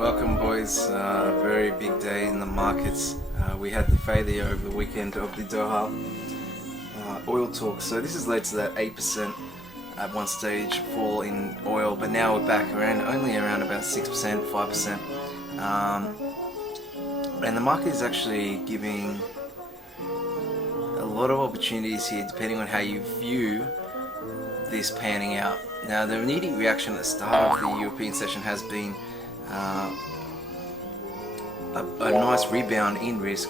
Welcome, boys. Very big day in the markets. We had the failure over the weekend of the Doha oil talk, so this has led to that 8% at one stage fall in oil, but now we're back only around about 6%, 5%. And the market is actually giving a lot of opportunities here depending on how you view this panning out. Now, the immediate reaction at the start of the European session has been a nice rebound in risk.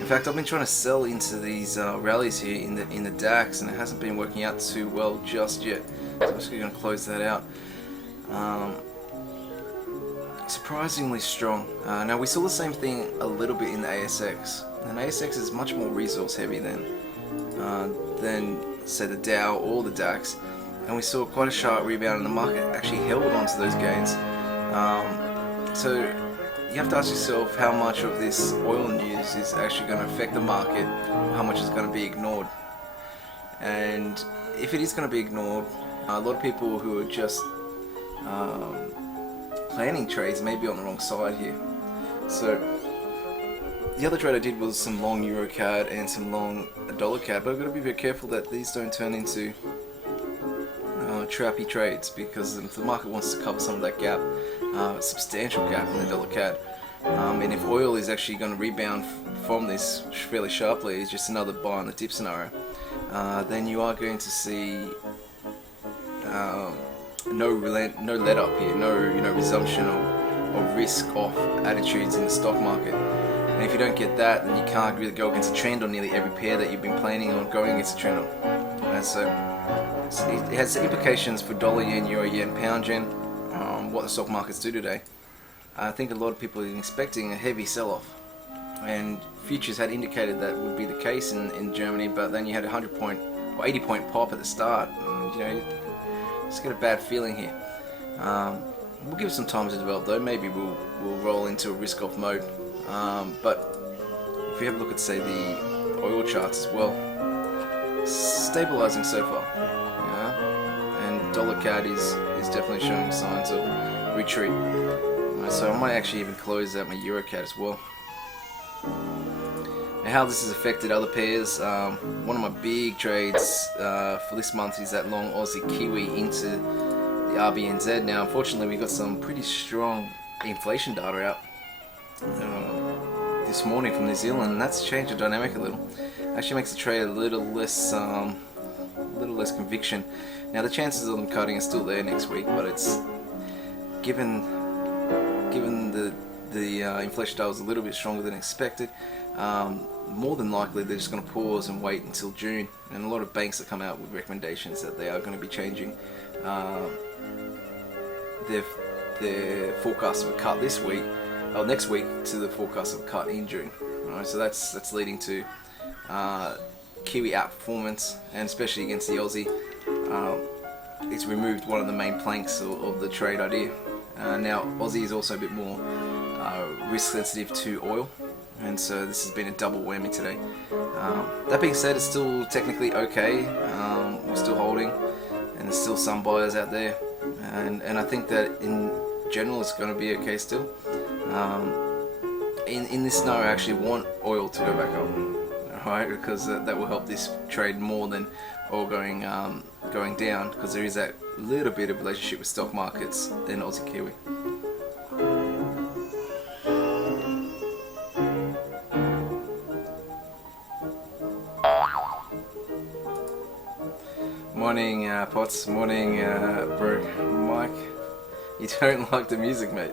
In fact, I've been trying to sell into these rallies here in the DAX, and it hasn't been working out too well just yet. So I'm just going to close that out. Surprisingly strong. Now, we saw the same thing a little bit in the ASX, and ASX is much more resource heavy than say the Dow or the DAX, and we saw quite a sharp rebound, and the market actually held on to those gains. So you have to ask yourself how much of this oil news is actually going to affect the market, or how much is going to be ignored. And if it is going to be ignored, a lot of people who are just planning trades may be on the wrong side here. So the other trade I did was some long Euro CAD and some long dollar CAD, but I've got to be very careful that these don't turn into trappy trades, because if the market wants to cover some of that gap, a substantial gap in the dollar CAD, and if oil is actually going to rebound from this fairly sharply, it's just another buy on the dip scenario, then you are going to see no let up here, no resumption of risk off attitudes in the stock market. And if you don't get that, then you can't really go against a trend on nearly every pair that you've been planning on going against a trend on. And so it has implications for dollar yen, euro yen, pound yen, what the stock markets do today. I think a lot of people are expecting a heavy sell-off, and futures had indicated that would be the case in Germany, but then you had a 100-point or 80-point pop at the start, and just get a bad feeling here. We'll give it some time to develop though. Maybe we'll roll into a risk-off mode. But if you have a look at, say, the oil charts as well, stabilizing so far, and dollar CAD is definitely showing signs of retreat. So I might actually even close out my Euro CAD as well. Now, how this has affected other pairs, one of my big trades for this month is that long Aussie Kiwi into the RBNZ. Now, unfortunately, we got some pretty strong inflation data out this morning from New Zealand, and that's changed the dynamic a little. Actually makes the trade a little less conviction. Now, the chances of them cutting are still there next week, but it's given the inflation data was a little bit stronger than expected. More than likely, they're just going to pause and wait until June, and a lot of banks have come out with recommendations that they are going to be changing their forecast of a cut this week, or next week, to the forecast of a cut in June. Right, so that's leading to Kiwi outperformance, and especially against the Aussie, it's removed one of the main planks of the trade idea. Now, Aussie is also a bit more risk sensitive to oil, and so this has been a double whammy today. That being said, it's still technically okay. We're still holding, and there's still some buyers out there, and I think that in general it's going to be okay still. In this scenario, I actually want oil to go back up, right? Because that will help this trade more than oil going down, because there is that little bit of relationship with stock markets in Aussie Kiwi. Morning, Potts. Morning, bro. Mike. You don't like the music, mate.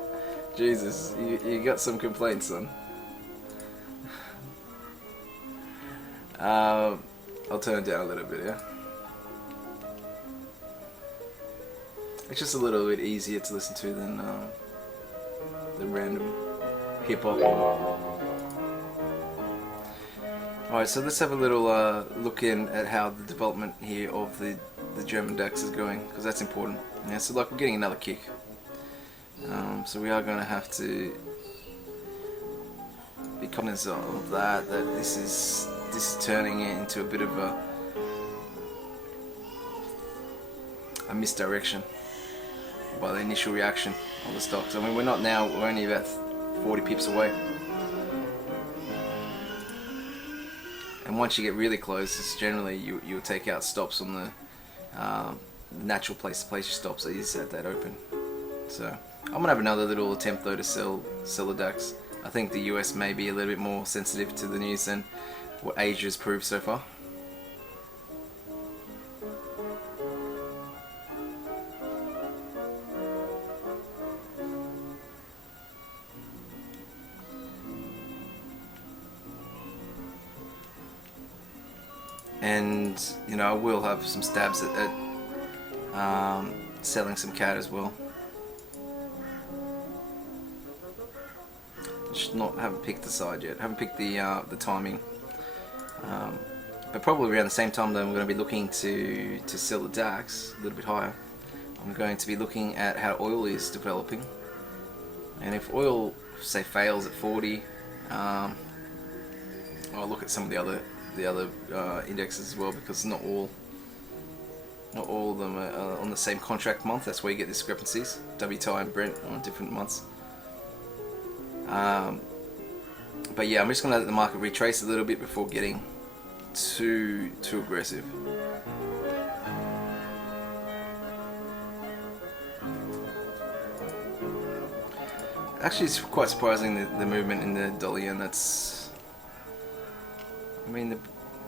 Jesus, you got some complaints, son. I'll turn it down a little bit, yeah? It's just a little bit easier to listen to than random hip-hop. Alright, so let's have a little look in at how the development here of the German DAX is going, because that's important. Yeah, so like we're getting another kick. So we are going to have to be cognizant of that this is turning into a bit of a misdirection. by the initial reaction of the stocks. I mean, we're not now, we're only about 40 pips away. And once you get really close, it's generally you'll take out stops on the natural place to place your stops is at that open. So I'm gonna have another little attempt though to sell the DAX. I think the US may be a little bit more sensitive to the news than what Asia has proved so far. And you know, I will have some stabs at selling some CAD as well. Haven't picked the side yet. Haven't picked the timing. But probably around the same time that I'm going to be looking to sell the DAX a little bit higher, I'm going to be looking at how oil is developing. And if oil, say, fails at 40, I'll look at some of the other indexes as well, because not all of them are on the same contract month. That's where you get discrepancies. WTI and Brent on different months. But yeah, I'm just going to let the market retrace a little bit before getting too aggressive. Actually, it's quite surprising the movement in the dollar yen. That's, I mean, the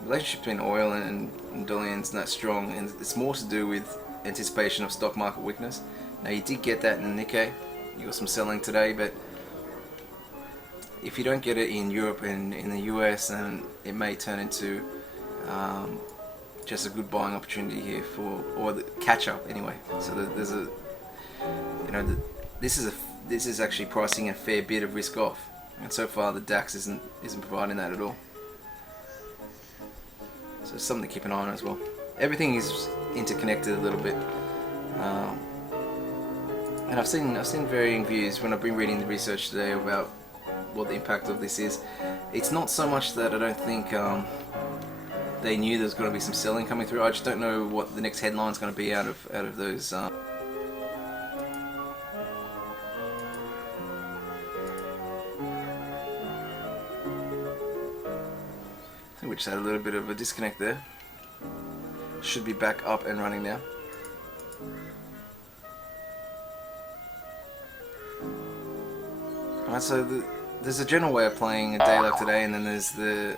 relationship between oil and dollar yen is not strong, and it's more to do with anticipation of stock market weakness. Now, you did get that in the Nikkei. You got some selling today, but if you don't get it in Europe and in the US, then it may turn into just a good buying opportunity here or the catch up anyway. So there's a, you know, this is actually pricing a fair bit of risk off, and so far the DAX isn't providing that at all. So it's something to keep an eye on as well. Everything is interconnected a little bit, and I've seen varying views when I've been reading the research today about what the impact of this is. It's not so much that I don't think they knew there's going to be some selling coming through. I just don't know what the next headline is going to be out of those. I think we just had a little bit of a disconnect there. Should be back up and running now. Alright, so there's a general way of playing a day like today, and then there's the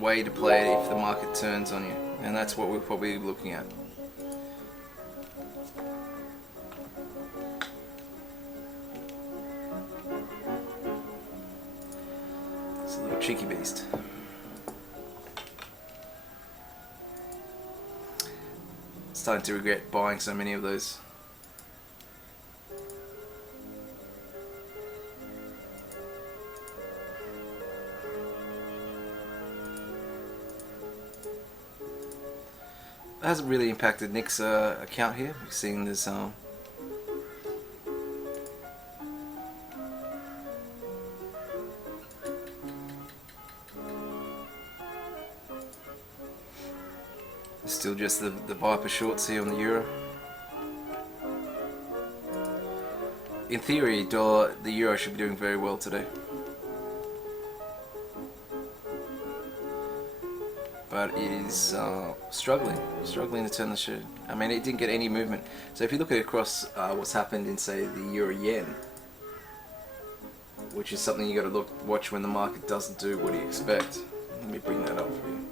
way to play it if the market turns on you, and that's what we're probably looking at. It's a little cheeky beast. Starting to regret buying so many of those. It hasn't really impacted Nick's account here. We've seen this still just the Viper shorts here on the euro. In theory, the euro should be doing very well today, but it is struggling to turn the shit. I mean, it didn't get any movement. So if you look at across what's happened in, say, the euro yen, which is something you got to watch when the market doesn't do what you expect. Let me bring that up for you.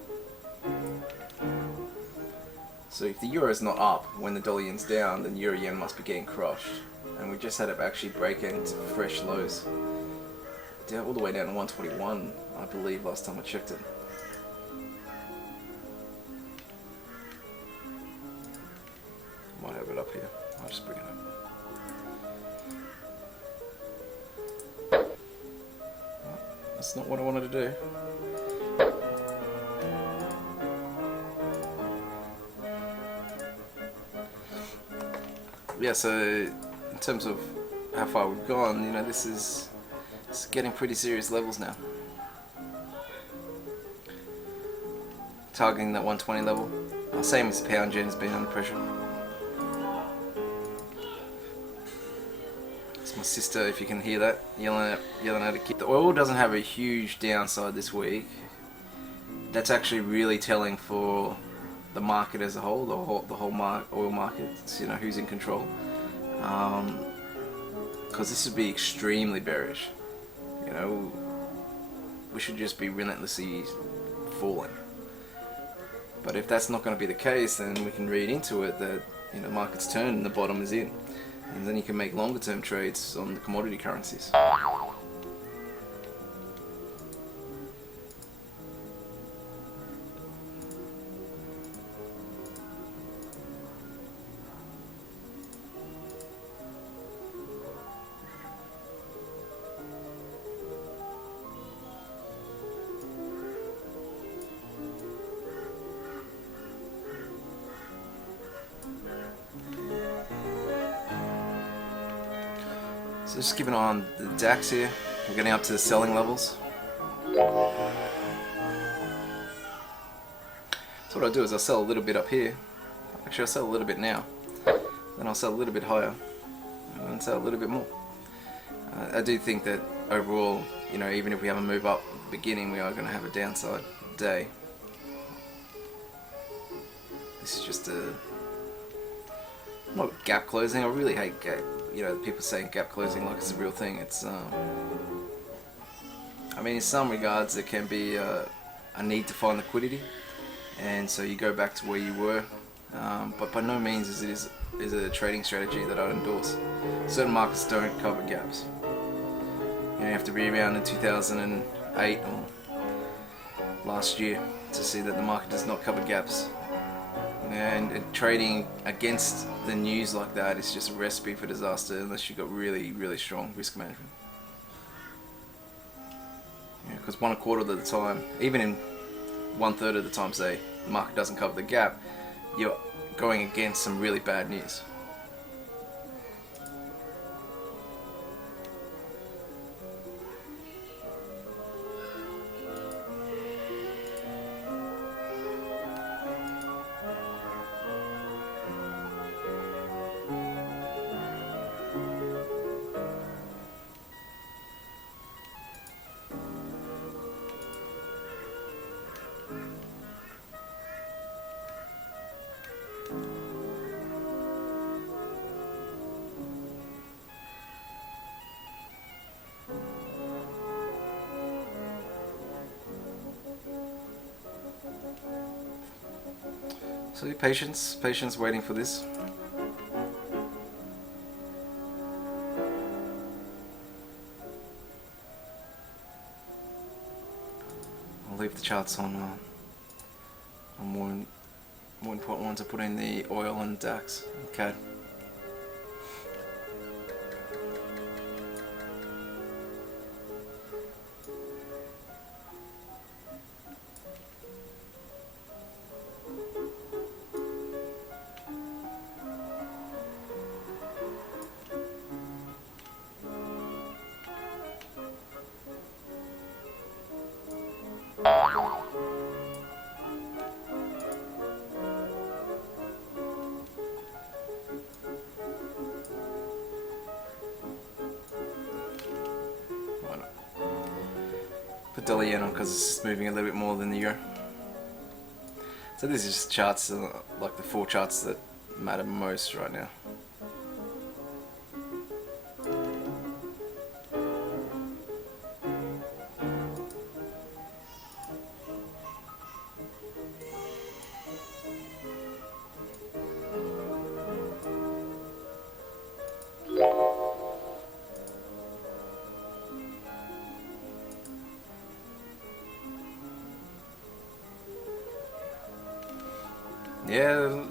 So if the euro is not up when the dollar yen's down, then euro yen must be getting crushed. And we just had it actually break into fresh lows, down all the way down to 121, I believe, last time I checked it. Might have it up here. I'll just bring it up. Oh, that's not what I wanted to do. Yeah, so in terms of how far we've gone, you know, it's getting pretty serious levels now. Targeting that 120 level. Same as the pound yen has been under pressure. It's my sister, if you can hear that, yelling at a kid. The oil doesn't have a huge downside this week. That's actually really telling for the market as a whole, the whole oil market. It's, you know, who's in control. Because this would be extremely bearish. You know, we should just be relentlessly falling. But if that's not going to be the case, then we can read into it that, you know, market's turned and the bottom is in, and then you can make longer term trades on the commodity currencies. So just keep an eye on the DAX here. We're getting up to the selling levels. So what I'll do is I'll sell a little bit up here. Actually, I'll sell a little bit now. Then I'll sell a little bit higher. And then sell a little bit more. I do think that overall, you know, even if we have a move up at the beginning, we are going to have a downside day. This is just a... not gap closing. I really hate gap. You know, people saying gap closing like it's a real thing. It's, I mean, in some regards, there can be a need to find liquidity, and so you go back to where you were. But by no means is a trading strategy that I endorse. Certain markets don't cover gaps. You know, you have to be around in 2008 or last year to see that the market does not cover gaps. And trading against the news like that is just a recipe for disaster unless you've got really, really strong risk management. Because 1/4 of the time, even in 1/3 of the time, say, the market doesn't cover the gap, you're going against some really bad news. So patience waiting for this. I'll leave the charts on more important ones. I put in the oil and DAX and CAD. Put dollar yen on because it's just moving a little bit more than the euro. So these are just charts, like the 4 charts that matter most right now.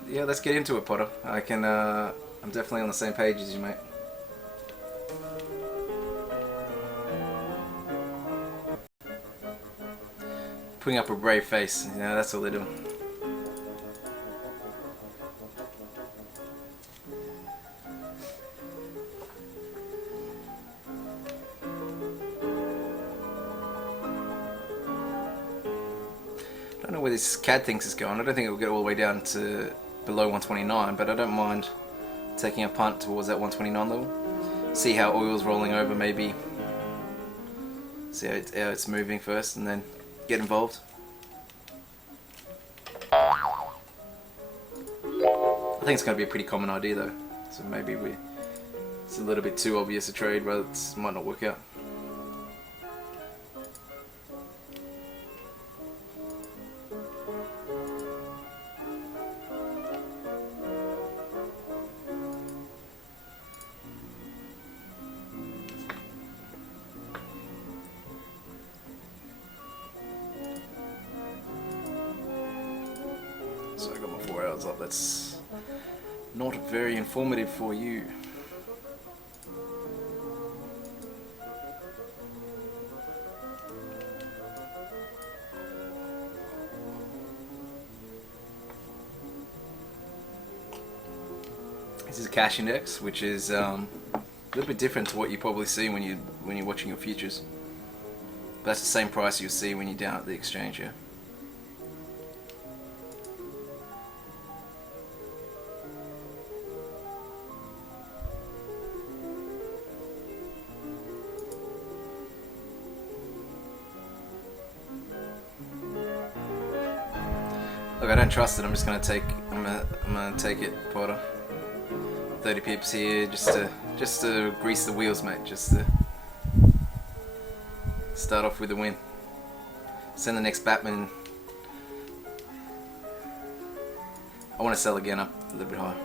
Yeah, let's get into it, Potter. I'm definitely on the same page as you, mate. Putting up a brave face, you know, that's all they do. I don't know where this CAD thinks it's going. I don't think it will get all the way down to below 129, but I don't mind taking a punt towards that 129 level. see how oil's rolling over, maybe see how it's moving first, and then get involved. I think it's going to be a pretty common idea though, so maybe it's a little bit too obvious a trade, but it might not work out. So I got my 4 hours up. That's not very informative for you. This is a cash index, which is a little bit different to what you probably see when you're watching your futures. But that's the same price you'll see when you're down at the exchange here. Look, I don't trust it. I'm just gonna take. I'm gonna take it, Potter. 30 pips here, just to grease the wheels, mate. Just to start off with a win. Send the next Batman. I want to sell again up a little bit higher.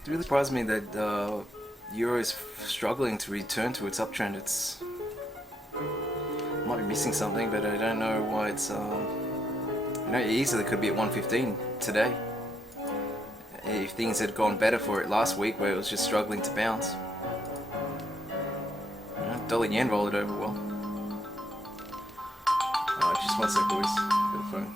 It really surprised me that Euro is struggling to return to its uptrend. It might be missing something, but I don't know why it's. You know, it easily could be at 115 today. If things had gone better for it last week, where it was just struggling to bounce. You know, dollar yen rolled it over well. Just 1 sec, boys. Got the phone.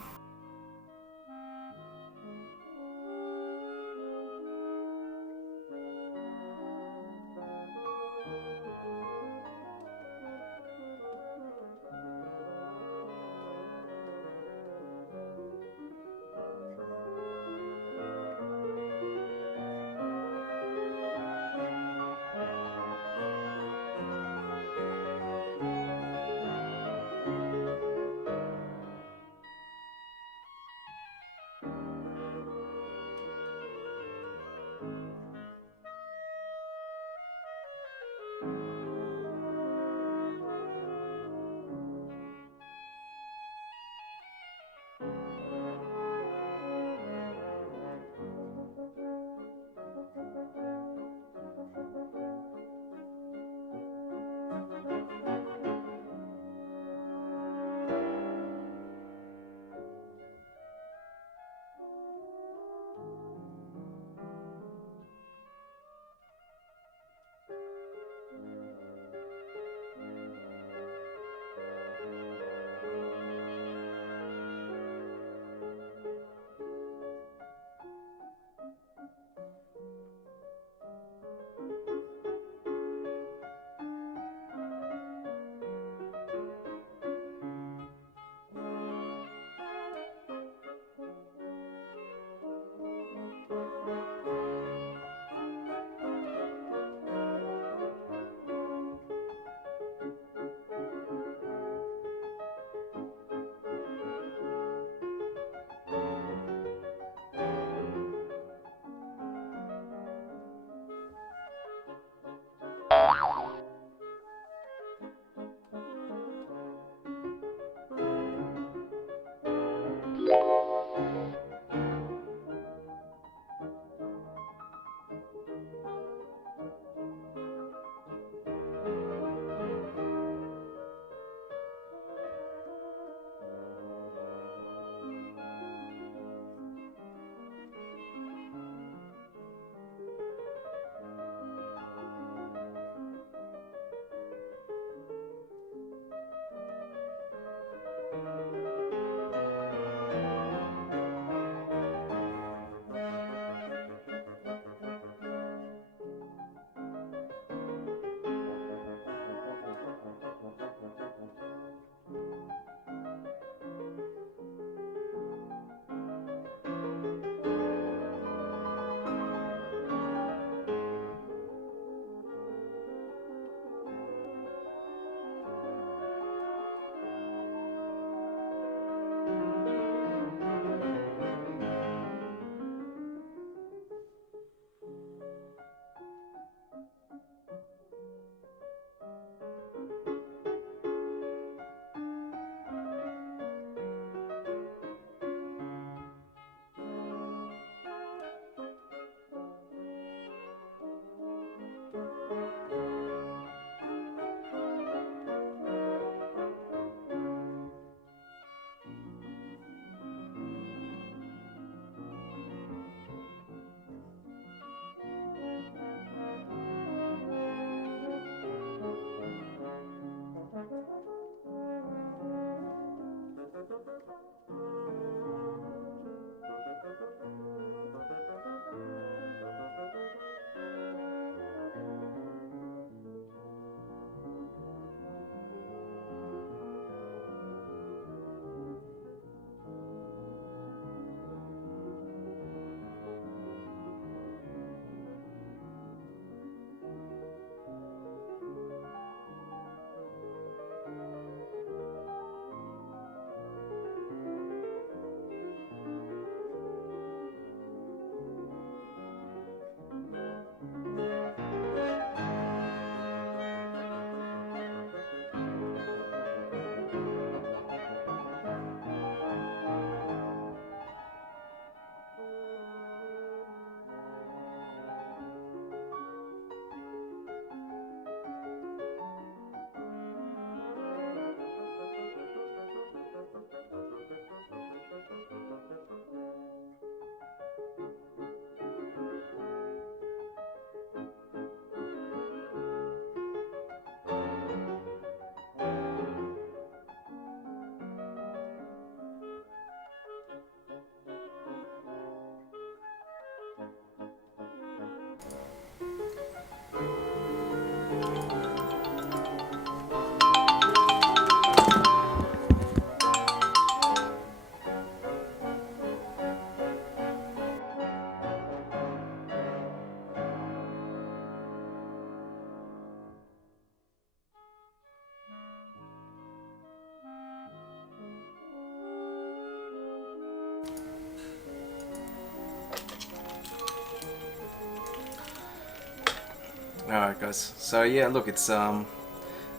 Alright guys, so yeah, look, it's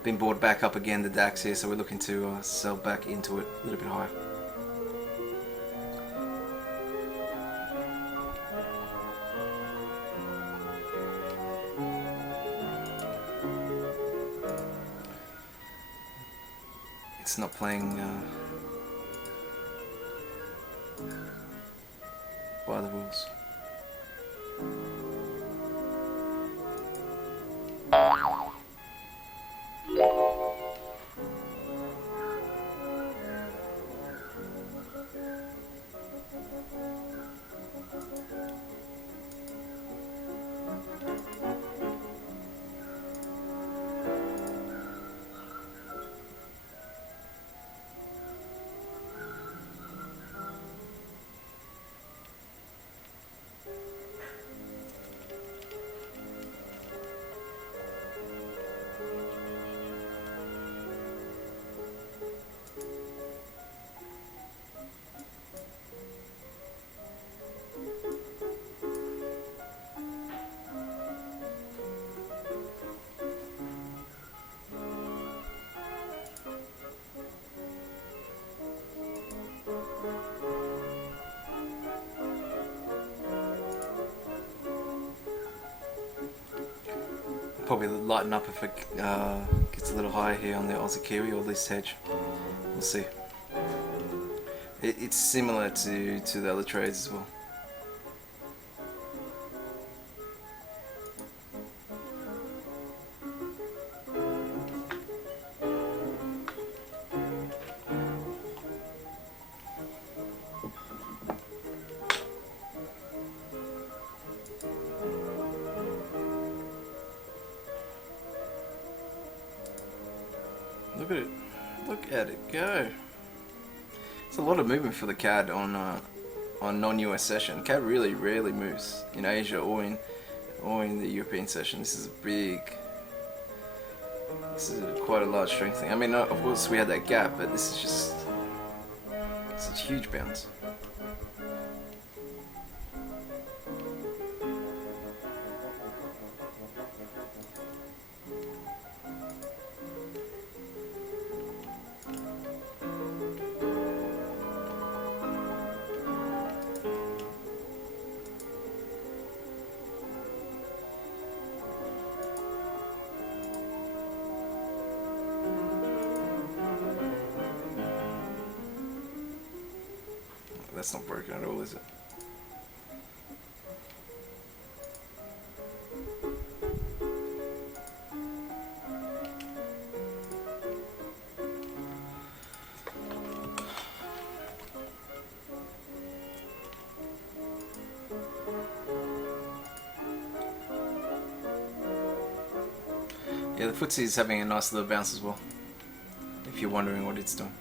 been brought back up again, the DAX here, so we're looking to sell back into it a little bit higher. It's not playing by the rules. Probably lighten up if it gets a little higher here on the Aussie Kiwi, or at least hedge. We'll see. It's similar to the other trades as well. Look at it. Look at it go. It's a lot of movement for the CAD on non-US session. CAD really rarely moves in Asia or in the European session. This is quite a large strengthening. I mean, of course we had that gap, but this is just it's a huge bounce. That's not broken at all, is it? Yeah, the FTSE is having a nice little bounce as well, if you're wondering what it's doing.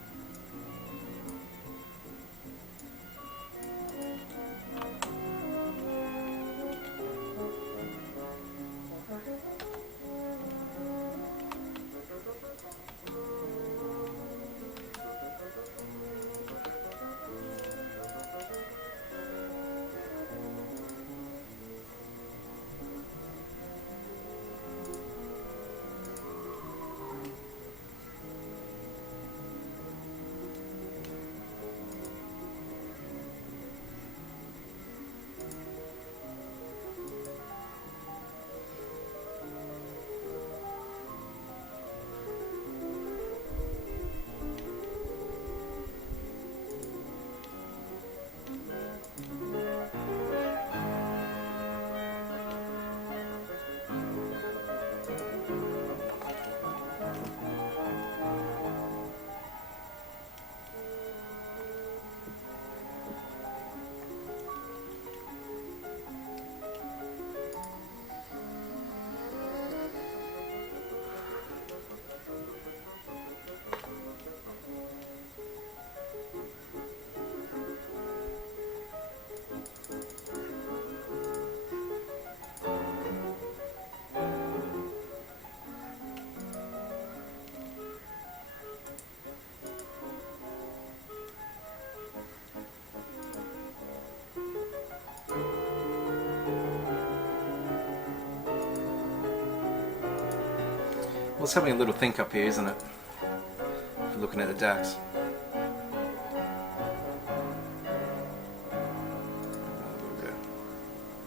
Well, it's having a little think up here, isn't it? If we're looking at the DAX.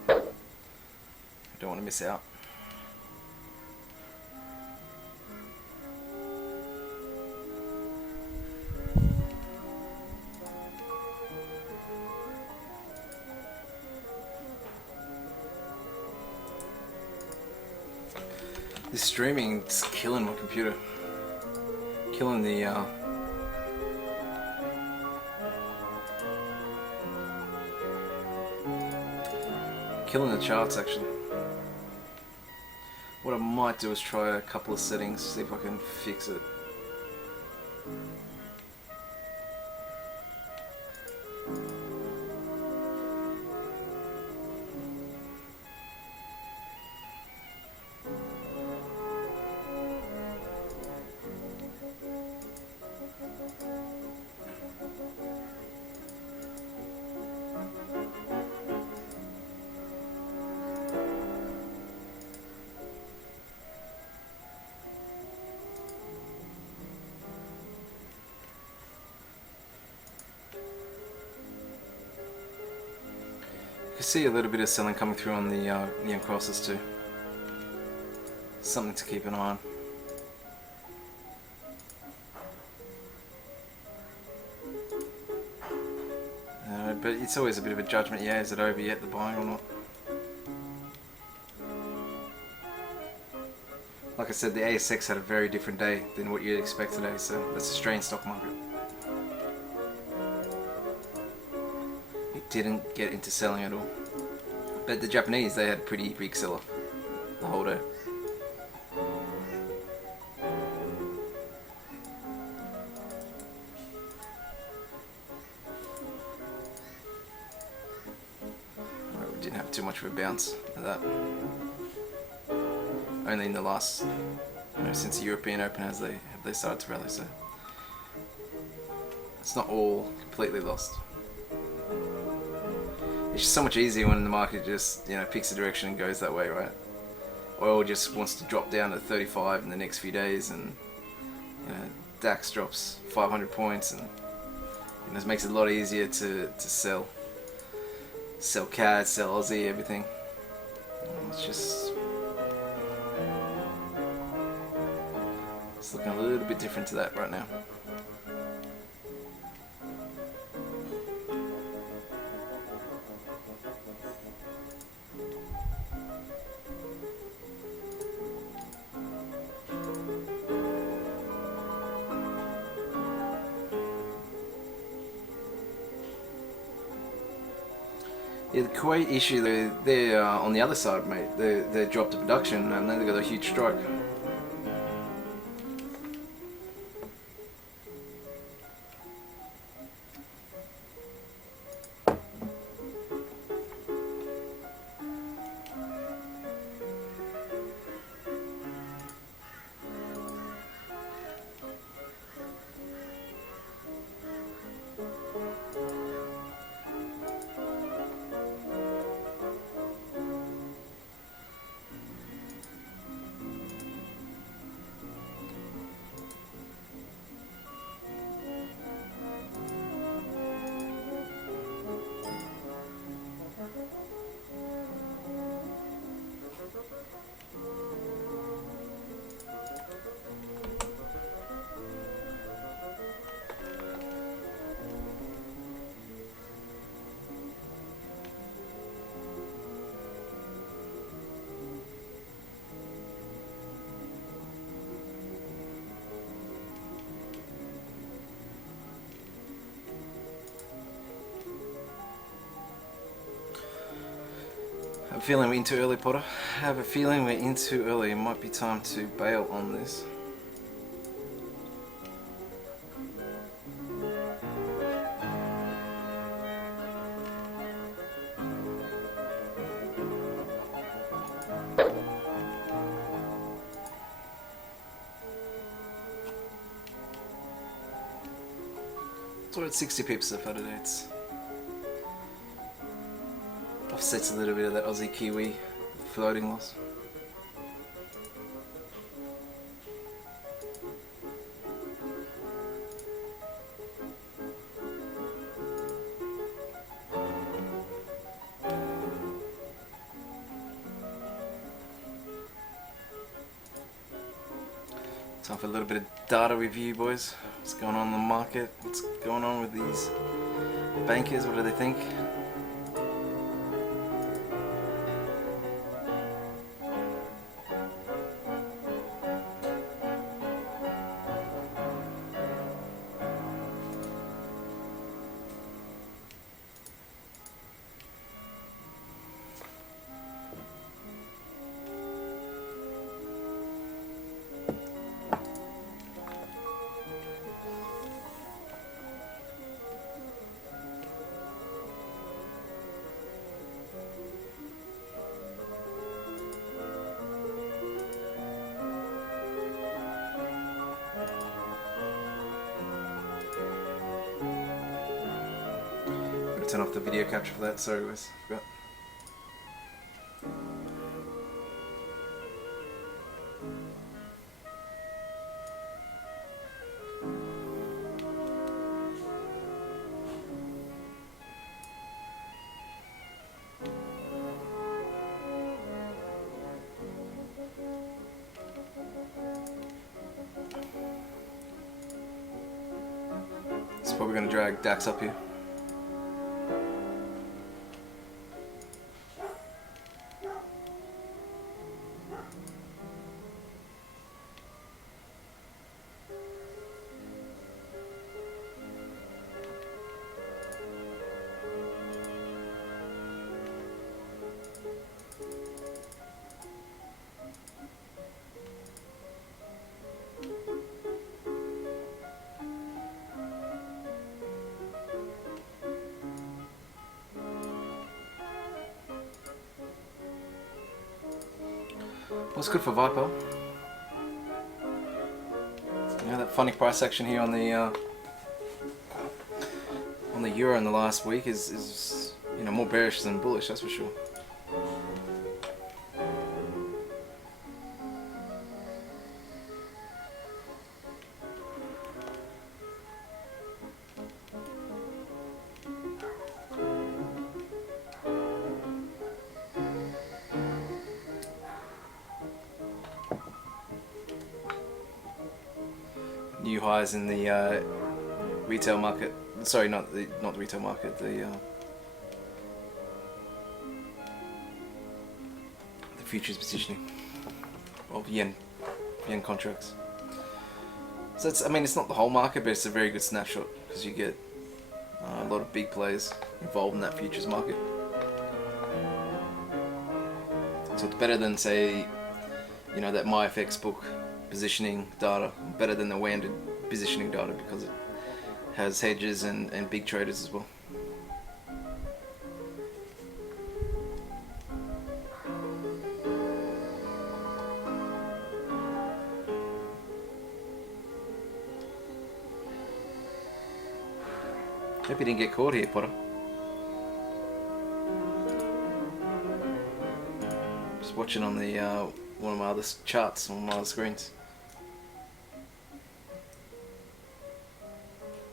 I don't want to miss out. This streaming is killing my computer. Killing the killing the charts actually. What I might do is try a couple of settings, see if I can fix it. You can see a little bit of selling coming through on the yen crosses too. Something to keep an eye on. But it's always a bit of a judgment, yeah, is it over yet, the buying or not? Like I said, the ASX had a very different day than what you'd expect today, so that's a strange stock market. It didn't get into selling at all. But the Japanese, they had a pretty big sell-off the whole day. We didn't have too much of a bounce of that. Only in the last, since the European Open have they started to rally, so it's not all completely lost. It's just so much easier when the market just picks a direction and goes that way, right? Oil just wants to drop down to 35 in the next few days, and DAX drops 500 points, and it makes it a lot easier to sell CAD, sell Aussie, everything. It's looking a little bit different to that right now. Yeah, the Kuwait issue, they're on the other side, mate. They dropped the production and then they got a huge strike. I have a feeling we're in too early, Potter. I have a feeling we're in too early. It might be time to bail on this. So we're at 60 pips so far today. It's offsets a little bit of that Aussie Kiwi floating loss. Time for a little bit of data review, boys. What's going on in the market? What's going on with these bankers? What do they think? Turn off the video capture for that, sorry guys, forgot. It's probably going to drag DAX up here. What's good for Viper? Yeah, that funny price action here on the euro in the last week is more bearish than bullish, that's for sure. New highs in the retail market. Sorry, not the retail market. The futures positioning of yen contracts. So it's, I mean, it's not the whole market, but it's a very good snapshot because you get a lot of big players involved in that futures market. So it's better than, say, that MyFX book positioning data, better than the WANDed positioning data because it has hedges and big traders as well. Hope you didn't get caught here, Potter. Just watching on the one of my other charts on my other screens.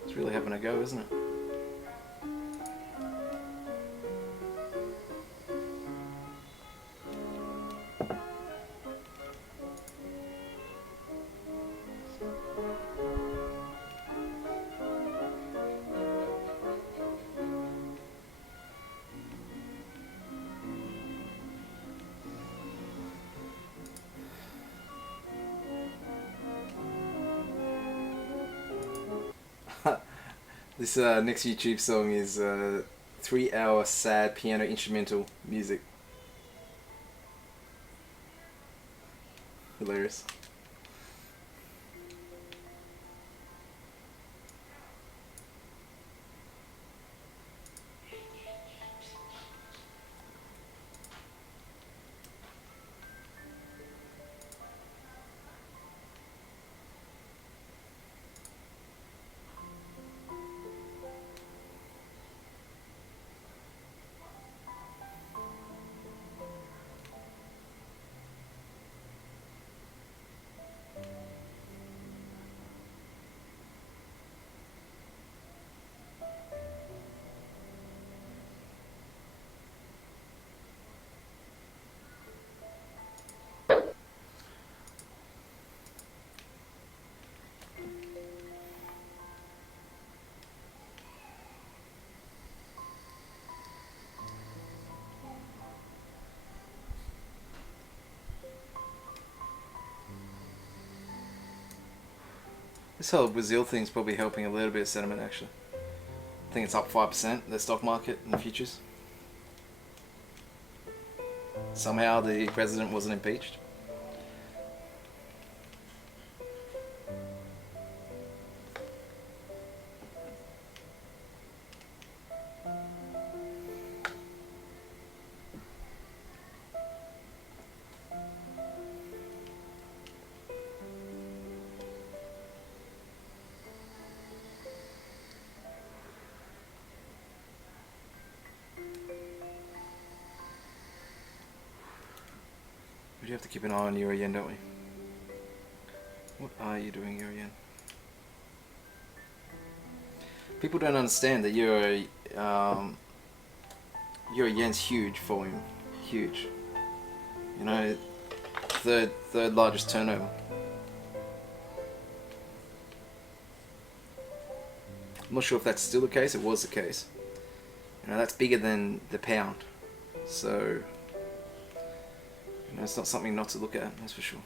It's really having a go, isn't it? This next YouTube song is 3-hour sad piano instrumental music. Hilarious. This whole Brazil thing's probably helping a little bit of sentiment actually. I think it's up 5%, the stock market and the futures. Somehow the president wasn't impeached. We do have to keep an eye on Euro Yen, don't we? What are you doing, Euro Yen? People don't understand that Euro Yen's huge volume, huge. You know, third largest turnover. I'm not sure if that's still the case. It was the case. You know, that's bigger than the pound. So, you know, it's not something not to look at, that's for sure.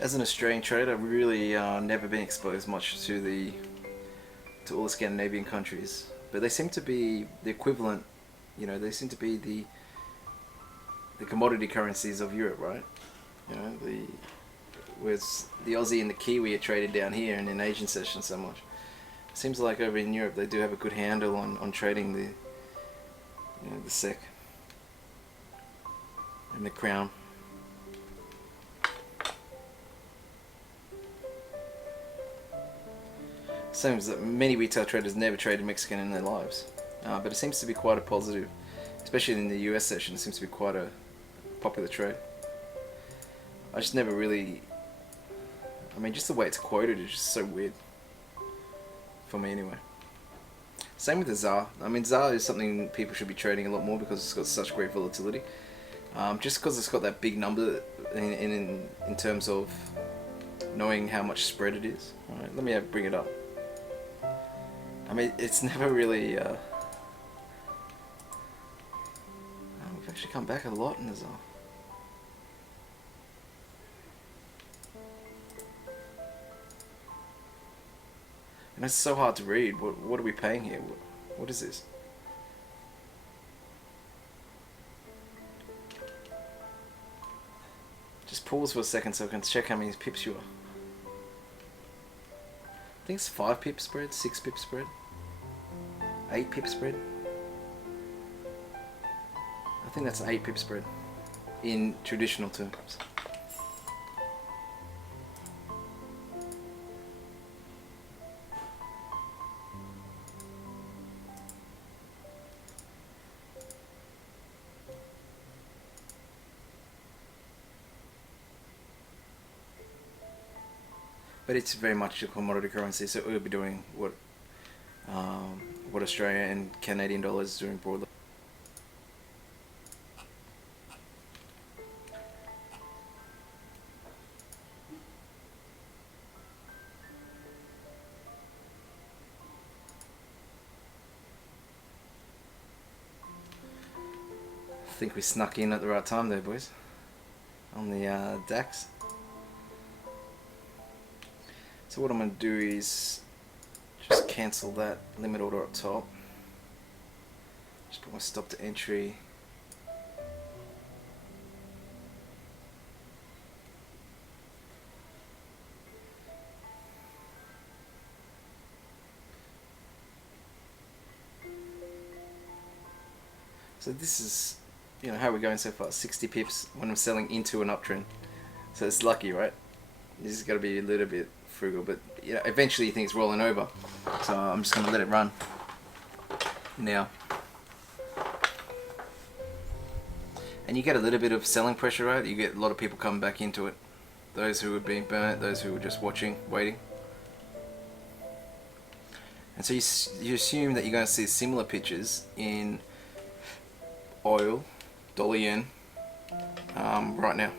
As an Australian trader, I've really never been exposed much to all the Scandinavian countries, but they seem to be the equivalent. You know, they seem to be the commodity currencies of Europe, right? You know, whereas the Aussie and the Kiwi are traded down here and in Asian sessions so much. It seems like over in Europe they do have a good handle on trading the SEK and the crown. Seems that many retail traders never traded Mexican in their lives, but it seems to be quite a positive, especially in the US session. It seems to be quite a popular trade. I just never really, I mean, just the way it's quoted is just so weird for me anyway. Same with the ZAR. I mean, ZAR is something people should be trading a lot more because it's got such great volatility. Just because it's got that big number in terms of knowing how much spread it is. All right, let me bring it up. I mean, it's never really. Oh, we've actually come back a lot in the ZAR. And it's so hard to read. What are we paying here? What is this? Just pause for a second so I can check how many pips you are. I think it's 5 pip spread, 6 pip spread, 8 pip spread. I think that's an 8 pip spread in traditional terms. But it's very much a commodity currency, so it will be doing what Australia and Canadian dollars is doing broadly. I think we snuck in at the right time there, boys, on the DAX. So what I'm going to do is just cancel that limit order up top. Just put my stop to entry. So this is, you know, how we're going so far. 60 pips when I'm selling into an uptrend. So it's lucky, right? This is got to be a little bit frugal, but you know, eventually you think it's rolling over, so I'm just going to let it run. now. And you get a little bit of selling pressure, right? You get a lot of people coming back into it. Those who were being burnt, those who were just watching, waiting. And so you assume that you're going to see similar pictures in oil, dollar yen, right now.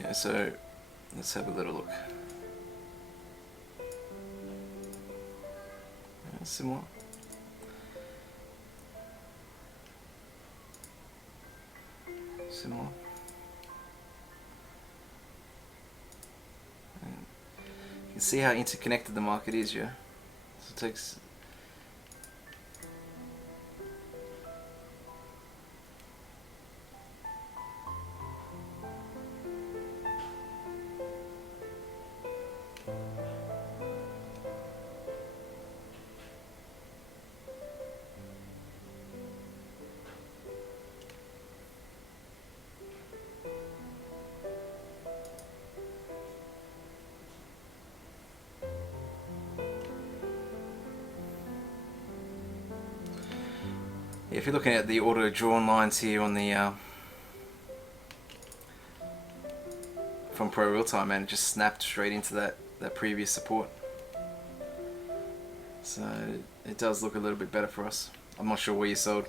Yeah, so let's have a little look. Yeah, similar. Similar. And you can see how interconnected the market is, yeah? So it takes... If you're looking at the auto drawn lines here on the from Pro Real Time, man, it just snapped straight into that previous support. So it does look a little bit better for us. I'm not sure where you sold.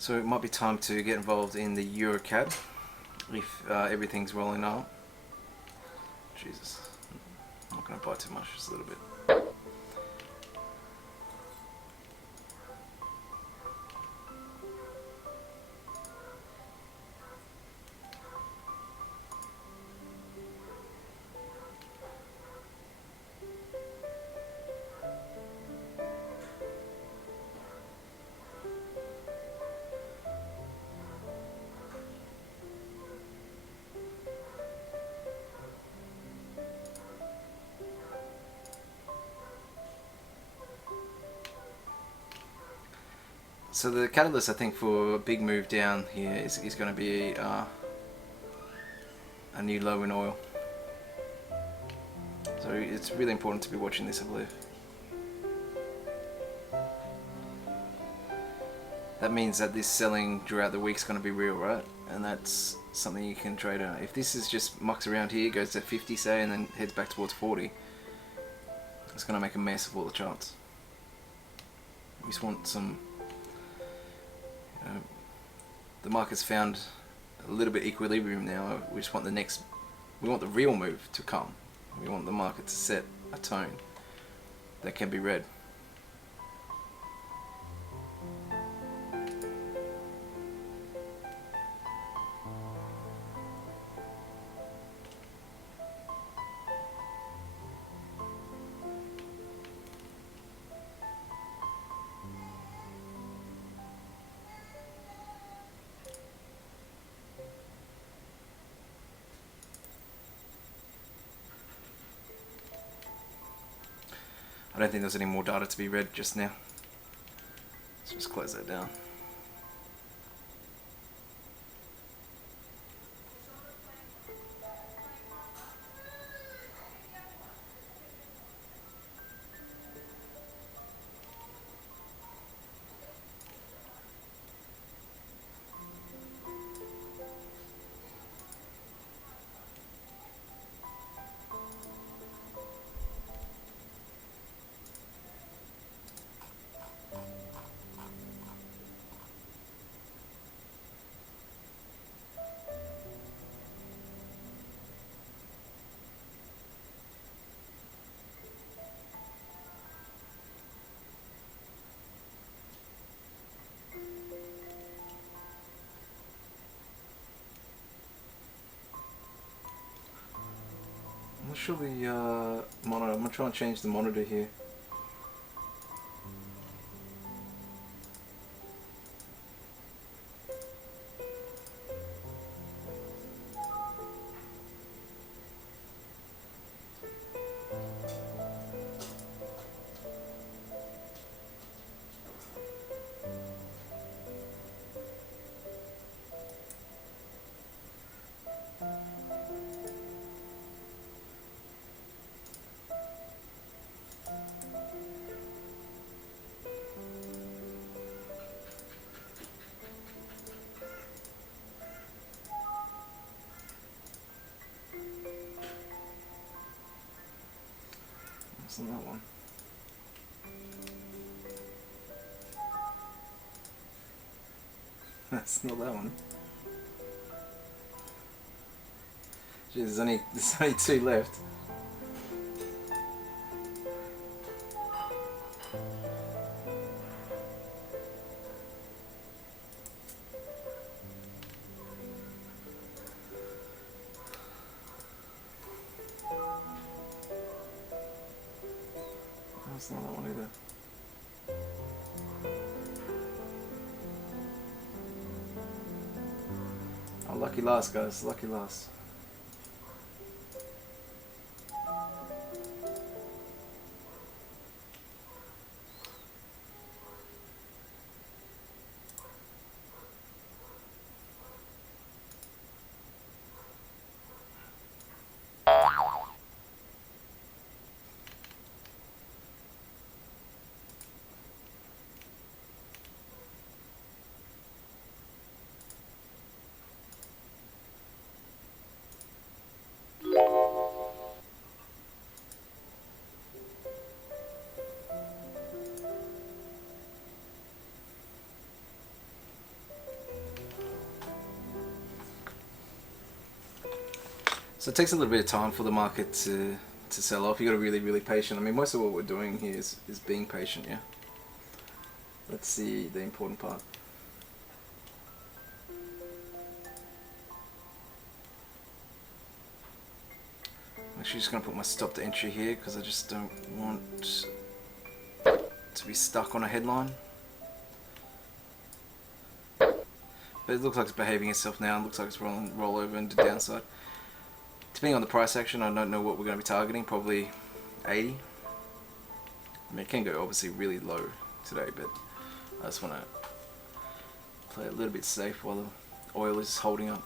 So it might be time to get involved in the Euro CAD if everything's rolling out. Jesus, I'm not going to buy too much, just a little bit. So the catalyst, I think, for a big move down here is going to be a new low in oil. So it's really important to be watching this, I believe. That means that this selling throughout the week is going to be real, right? And that's something you can trade on. If this is just mucks around here, goes to 50, say, and then heads back towards 40, it's going to make a mess of all the charts. We just want some... the market's found a little bit equilibrium now. We just want the next... we want the real move to come. We want the market to set a tone that can be read. I don't think there's any more data to be read just now. Let's just close that down. I'm not sure the monitor. I'm gonna try and change the monitor here. That's not that one. That's not that one. Jeez, there's only 2 left. That's not that one either. Oh, lucky last, guys. Lucky last. So it takes a little bit of time for the market to sell off. You got to really patient. I mean, most of what we're doing here is being patient. Yeah. That's the important part. I'm actually just going to put my stop to entry here because I just don't want to be stuck on a headline. But it looks like it's behaving itself now. It looks like it's roll over into the downside. Depending on the price action, I don't know what we're going to be targeting. Probably 80. I mean, it can go obviously really low today, but I just want to play a little bit safe while the oil is holding up.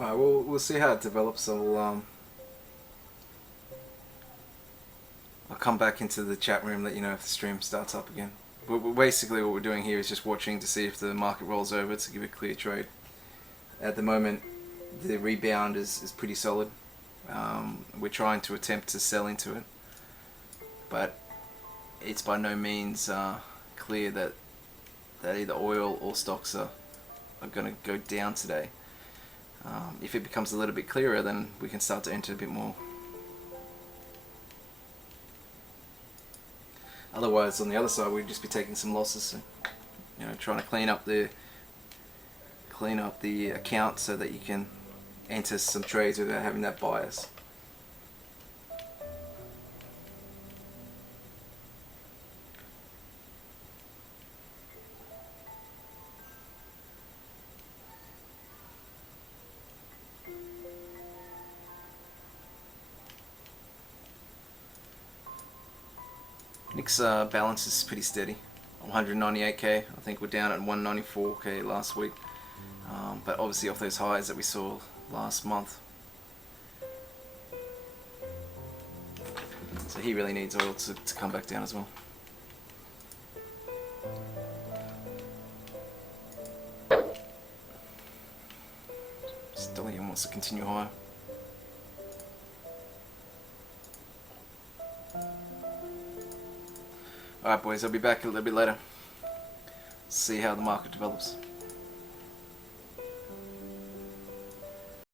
Alright, we'll see how it develops. I'll come back into the chat room, let you know if the stream starts up again. But basically what we're doing here is just watching to see if the market rolls over to give a clear trade. At the moment, the rebound is pretty solid. We're trying to attempt to sell into it, but it's by no means clear that either oil or stocks are going to go down today. If it becomes a little bit clearer, then we can start to enter a bit more. Otherwise, on the other side, we'd just be taking some losses. So, you know, trying to clean up the account so that you can enter some trades without having that bias. Nick's balance is pretty steady. 198k. I think we're down at 194k last week, but obviously off those highs that we saw last month. So he really needs oil to come back down as well. wants to continue higher. Alright boys, I'll be back a little bit later. See how the market develops.